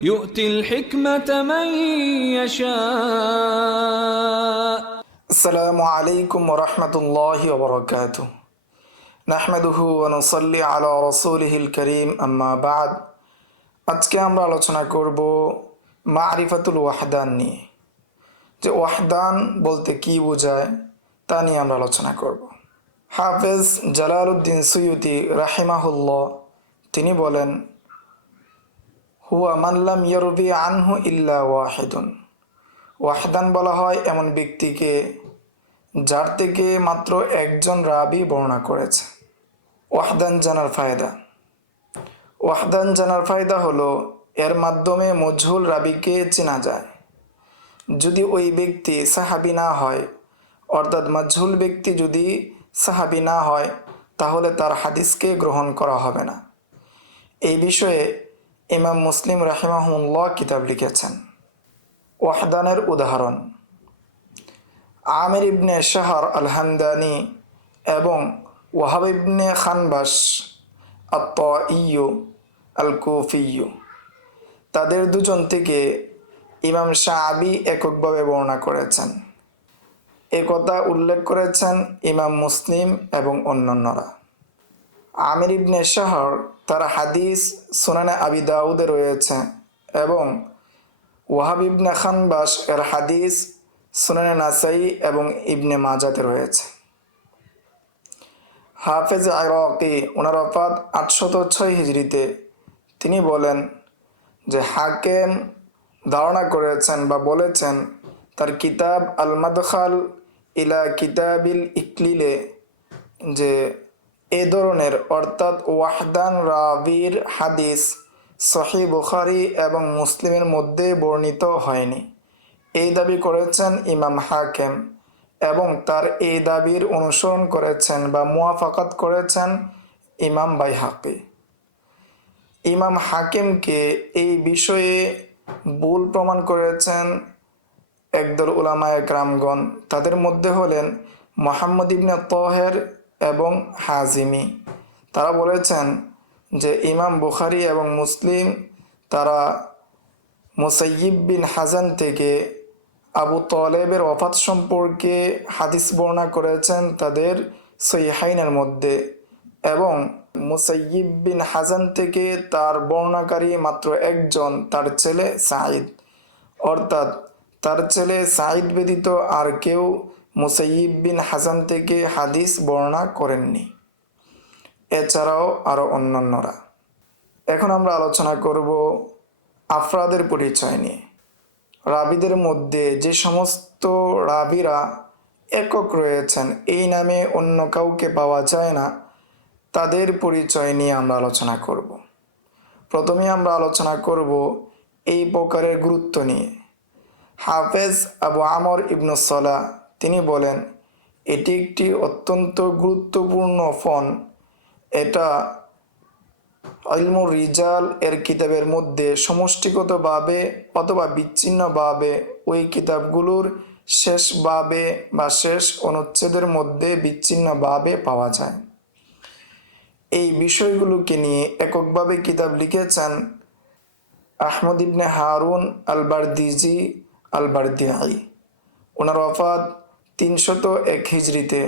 يؤتي الحكمة من يشاء. আসসালামু আলাইকুম ওরহমতুল্লাহি ওবরাকাতুহ। নাহমাদুহু ওয়া নুসাল্লি আলা রাসূলিহিল কারীম, আম্মা বাদ। আজকে আমরা আলোচনা করব মারিফাতুল ওয়াহদান নিয়ে। যে ওয়াহদান বলতে কি বোঝায় তা নিয়ে আমরা আলোচনা করব। হাফেজ জালালউদ্দিন সুয়ুতি রাহিমাহুল্লাহ তিনি বলেন, হুয়া মান লাম ইয়ারবি আনহু ইল্লা ওয়াহিদুন। ওয়াহদান বলা হয় এমন ব্যক্তিকে যার থেকে মাত্র একজন রাবি বর্ণনা করেছে। ওয়াহদান জানার ফায়দা। ওয়াহদান জানার ফায়দা হলো এর মাধ্যমে মজহুল রাবিকে চেনা যায়। যদি ওই ব্যক্তি সাহাবি না হয়, অর্থাৎ মজহুল ব্যক্তি যদি সাহাবি না হয়, তাহলে তার হাদিসকে গ্রহণ করা হবে না। এই বিষয়ে ইমাম মুসলিম রাহিমাহুল্লাহ কিতাব লিখেছেন। ওয়াহদানের উদাহরণ: আমির ইবনে শাহর আল হামদানি এবং ওয়াহাব ইবনে খানবাস আত-তাঈয়্যু আল কুফিয়্যু, তাদের দুজন থেকে ইমাম শাআবী এককভাবে বর্ণনা করেছেন। এ কথা উল্লেখ করেছেন ইমাম মুসলিম এবং অন্যান্যরা। আমির ইবনে শাহর তার হাদিস সুনানে আবি দাউদে রয়েছে এবং ওয়াহাব ইবনে খানবাস এর হাদিস সুনানে নাসাই এবং ইবনে মাজাতে রয়েছে। হাফেজ ইরাকি ওনার ওফাত 806 হিজরিতে, তিনি বলেন যে হাকেম ধারণা করেছেন বা বলেছেন তার কিতাব আল মাদখাল ইলা কিতাবিল ইকলিলে যে এ ধরনের অর্থাৎ ওয়াহদান রাবির হাদিস সহিহ বুখারী এবং মুসলিমের মধ্যে বর্ণিত হয়নি। এই দাবি করেছেন ইমাম হাকেম এবং তার এই দাবির অনুসরণ করেছেন বা মুওয়াফাকাত করেছেন ইমাম বাইহাকি। ইমাম হাকিমকে এই বিষয়ে ভুল প্রমাণ করেছেন একদল উলামায়ে কেরামগণ। তাদের মধ্যে হলেন মুহাম্মদ ইবনে তাহের এবং হাজিমি। তারা বলেছেন যে ইমাম বুখারী এবং মুসলিম তারা মুসাইয়িব বিন হাসান থেকে আবু তালেবের ওফাত সম্পর্কে হাদিস বর্ণনা করেছেন তাদের সহিহাইনের মধ্যে, এবং মুসাইয়িব বিন হাসান থেকে তার বর্ণনাকারী মাত্র একজন, তার ছেলে সাঈদ। অর্থাৎ তার ছেলে সাঈদ ব্যতীত আর কেউ মুসাইয়িব বিন হাসান থেকে হাদিস বর্ণনা করেননি, এছাড়াও আরও অন্যান্যরা। এখন আমরা আলোচনা করব আফরাদের পরিচয় নিয়ে। রাবিদের মধ্যে যে সমস্ত রাবিরা একক রয়েছেন, এই নামে অন্য কাউকে পাওয়া যায় না, তাদের পরিচয় নিয়ে আমরা আলোচনা করব। প্রথমে আমরা আলোচনা করব এই প্রকারের গুরুত্ব নিয়ে। হাফেজ আবু আমর ইবনু সালাহ তিনি বলেন, এটি একটি অত্যন্ত গুরুত্বপূর্ণ ফন। এটা ইলমুর রিজাল এর কিতাবের মধ্যে সমষ্টিগতভাবে অথবা বিচ্ছিন্নভাবে ওই কিতাবগুলোর শেষ বাবে বা শেষ অনুচ্ছেদের মধ্যে বিচ্ছিন্নভাবে পাওয়া যায়। এই বিষয়গুলোকে নিয়ে এককভাবে কিতাব লিখেছেন আহমদ ইবনে হারুন আল বারদিজি আল বারদিয়াই। ওনার ওফাত 301 হিজরিতে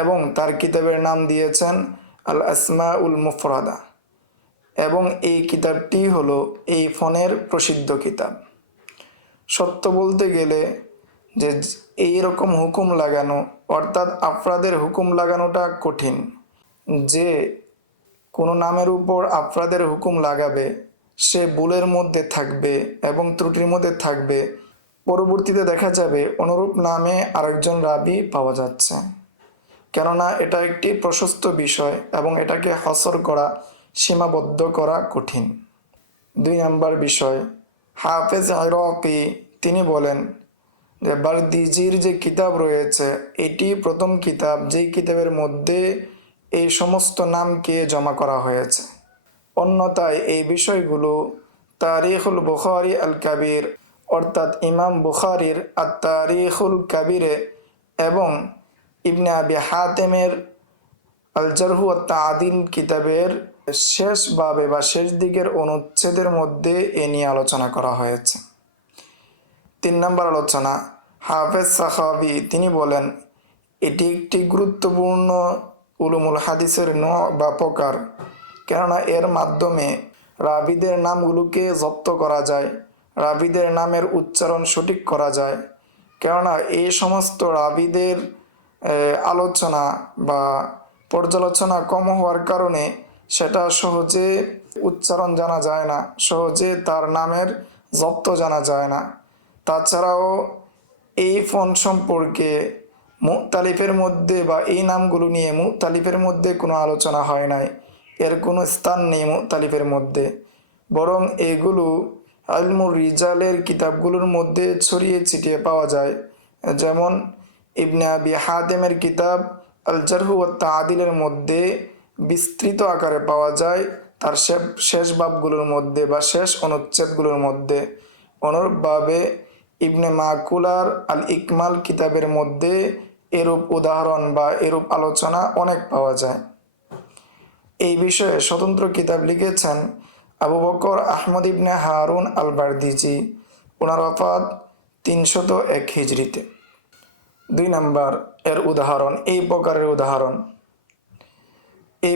এবং তার কিতাবের নাম দিয়েছেন আল আসমাউল মুফরাদা, এবং এই কিতাবটি হলো এই ফনের প্রসিদ্ধ কিতাব। সত্য বলতে গেলে যে এই রকম হুকুম লাগানো, অর্থাৎ আফরাদের হুকুম লাগানোটা কঠিন। যে কোনো নামের উপর আফরাদের হুকুম লাগাবে সে ভুলের মধ্যে থাকবে এবং ত্রুটির মধ্যে থাকবে। পরবর্তীতে দেখা যাবে অনুরূপ নামে আরেকজন রাবি পাওয়া যাচ্ছে, কেননা এটা একটি প্রশস্ত বিষয় এবং এটাকে হসর করা, সীমাবদ্ধ করা কঠিন। 2 নম্বর বিষয়, হাফেজ ইরাকি তিনি বলেন যে বারদিজির যে কিতাব রয়েছে এটি প্রথম কিতাব যেই কিতাবের মধ্যে এই সমস্ত নামকে জমা করা হয়েছে। অন্যথায় এই বিষয়গুলো তারিখুল বুখারী আল কাবির অর্থাৎ ইমাম বুখারীর আত-তারিখুল কাবিরে এবং ইবনে আবি হাতেমের আল জারহু ওয়াত তা'দীল কিতাবের শেষ বাবে বা শেষ দিকের অনুচ্ছেদের মধ্যে এ নিয়ে আলোচনা করা হয়েছে। 3 নম্বর আলোচনা, হাফেজ সাখাবী তিনি বলেন, এটি একটি গুরুত্বপূর্ণ উলুমুল হাদিসের বা প্রকার, কেননা এর মাধ্যমে রাবিদের নামগুলোকে জব্দ করা যায়, রাবিদের নামের উচ্চারণ সঠিক করা যায়। কেননা এই সমস্ত রাবিদের আলোচনা বা পর্যালোচনা কম হওয়ার কারণে সেটা সহজে উচ্চারণ জানা যায় না, সহজে তার নামের জব্দ জানা যায় না। তাছাড়াও এই ফোন সম্পর্কে মুতালিফের মধ্যে বা এই নামগুলো নিয়ে মুতালিফের মধ্যে কোনো আলোচনা হয় নাই, এর কোনো স্থান নেই মুতালিফের মধ্যে, বরং এগুলো ইলমুর রিজালের কিতাবগুলোর মধ্যে ছড়িয়ে ছিটিয়ে পাওয়া যায়। যেমন ইবনে আবি হাতেমের কিতাব আল জারহু ওয়াত তা'দিলের মধ্যে বিস্তৃত আকারে পাওয়া যায়, তার শেষ বাবগুলোর মধ্যে বা শেষ অনুচ্ছেদগুলোর মধ্যে। অনুরূপভাবে ইবনে মাকুলার আল ইকমাল কিতাবের মধ্যে এরূপ উদাহরণ বা এরূপ আলোচনা অনেক পাওয়া যায়। এই বিষয়ে স্বতন্ত্র কিতাব লিখেছেন আবু বকর আহমদ ইবনে হারুন আল বারদিজি, ওনার ওফাত 301 হিজরিতে। 2 নম্বর এর উদাহরণ, এই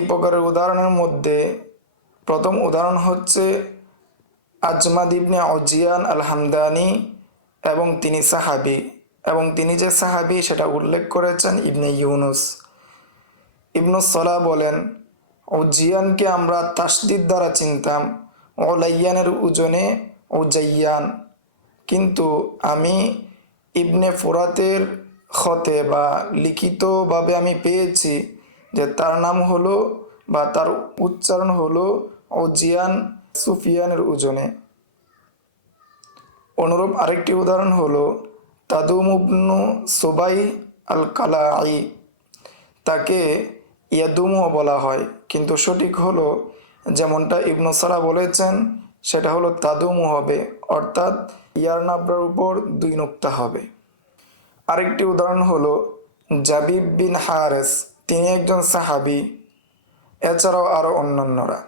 প্রকারের উদাহরণের মধ্যে প্রথম উদাহরণ হচ্ছে আজমাদ ইবনে অজিয়ান আল হামদানি, এবং তিনি সাহাবি, এবং তিনি যে সাহাবি সেটা উল্লেখ করেছেন ইবনে ইউনুস। ইবনুস সালাহ বলেন, অজিয়ানকে আমরা তাসদিদ দ্বারা চিনতাম, ওলাইয়ানের উজনে ওজাইয়ান, কিন্তু আমি ইবনে ফুরাতের খতে বা লিখিতভাবে আমি পেয়েছি যে তার নাম হলো বা তার উচ্চারণ হলো অজিয়ান সুফিয়ানের উজনে। অনুরূপ আরেকটি উদাহরণ হলো তাদুম ইবনু সুবাই আল কালাই, তাকে ইয়াদুমও বলা হয়, কিন্তু সঠিক হলো যেমনটা ইবনু সালাহ বলেছেন সেটা হলো তাদুমু হবে, অর্থাৎ ইয়ার নাবরার উপর 2 নুক্তা হবে। আরেকটি উদাহরণ হলো জাবিব বিন হারেস, তিনি একজন সাহাবি, এছাড়াও আরও অন্যান্যরা।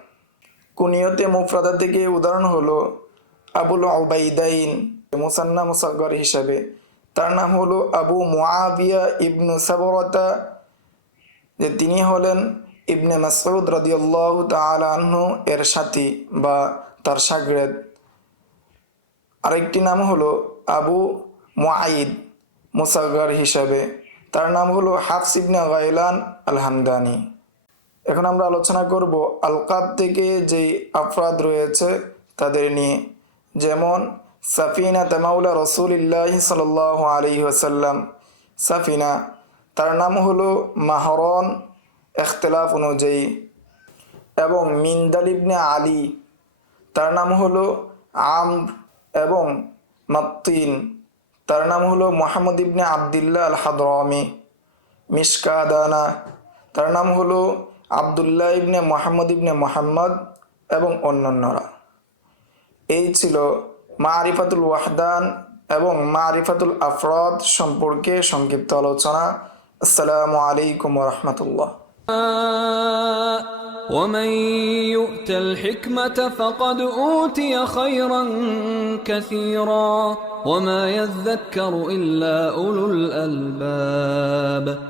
কুনিয়তে মুফরাদা থেকে উদাহরণ হলো আবুল উবাইদাইন, মুসান্না মুসাগর হিসাবে তার নাম হলো আবু মুআবিয়া ইবনু সাবরতা, যে তিনি হলেন ইবনে মাসউদ রাদিয়াল্লাহু তাআলা আনহু এর সাথী বা তার শাগরেদ। আরেকটি নাম হলো আবু মুআইদ মুসাগর হিসাবে, তার নাম হলো হাফস ইবনে গাইলান আল হামদানি। এখন আমরা আলোচনা করব আলকাব থেকে যেই আফরাদ রয়েছে তাদের নিয়ে। যেমন সাফিনা তামাউলা রসুলিল্লাহ সাল্লাল্লাহু আলাইহি ওয়াসাল্লাম, সাফিনা তার নাম হলো মাহরন ইখতিলাফ অনুযায়ী। এবং মিনদাল ইবনে আলী, তার নাম হলো আমর, এবং মাত্তিন তার নাম হলো মুহাম্মদ ইবনে আবদুল্লাহ আল হাদরামি। মিশকাদানা তার নাম হলো আবদুল্লাহ ইবনে মুহাম্মদ ইবনে মুহাম্মদ, এবং অন্যান্যরা। এই ছিল মারিফাতুল ওয়াহদান এবং মারিফাতুল আফরাদ সম্পর্কে সংক্ষিপ্ত আলোচনা। আসসালামু আলাইকুম ওয়া রাহমাতুল্লাহ। ومن يؤت الحكمة فقد أوتي خيرا كثيرا وما يذكر إلا أولو الألباب.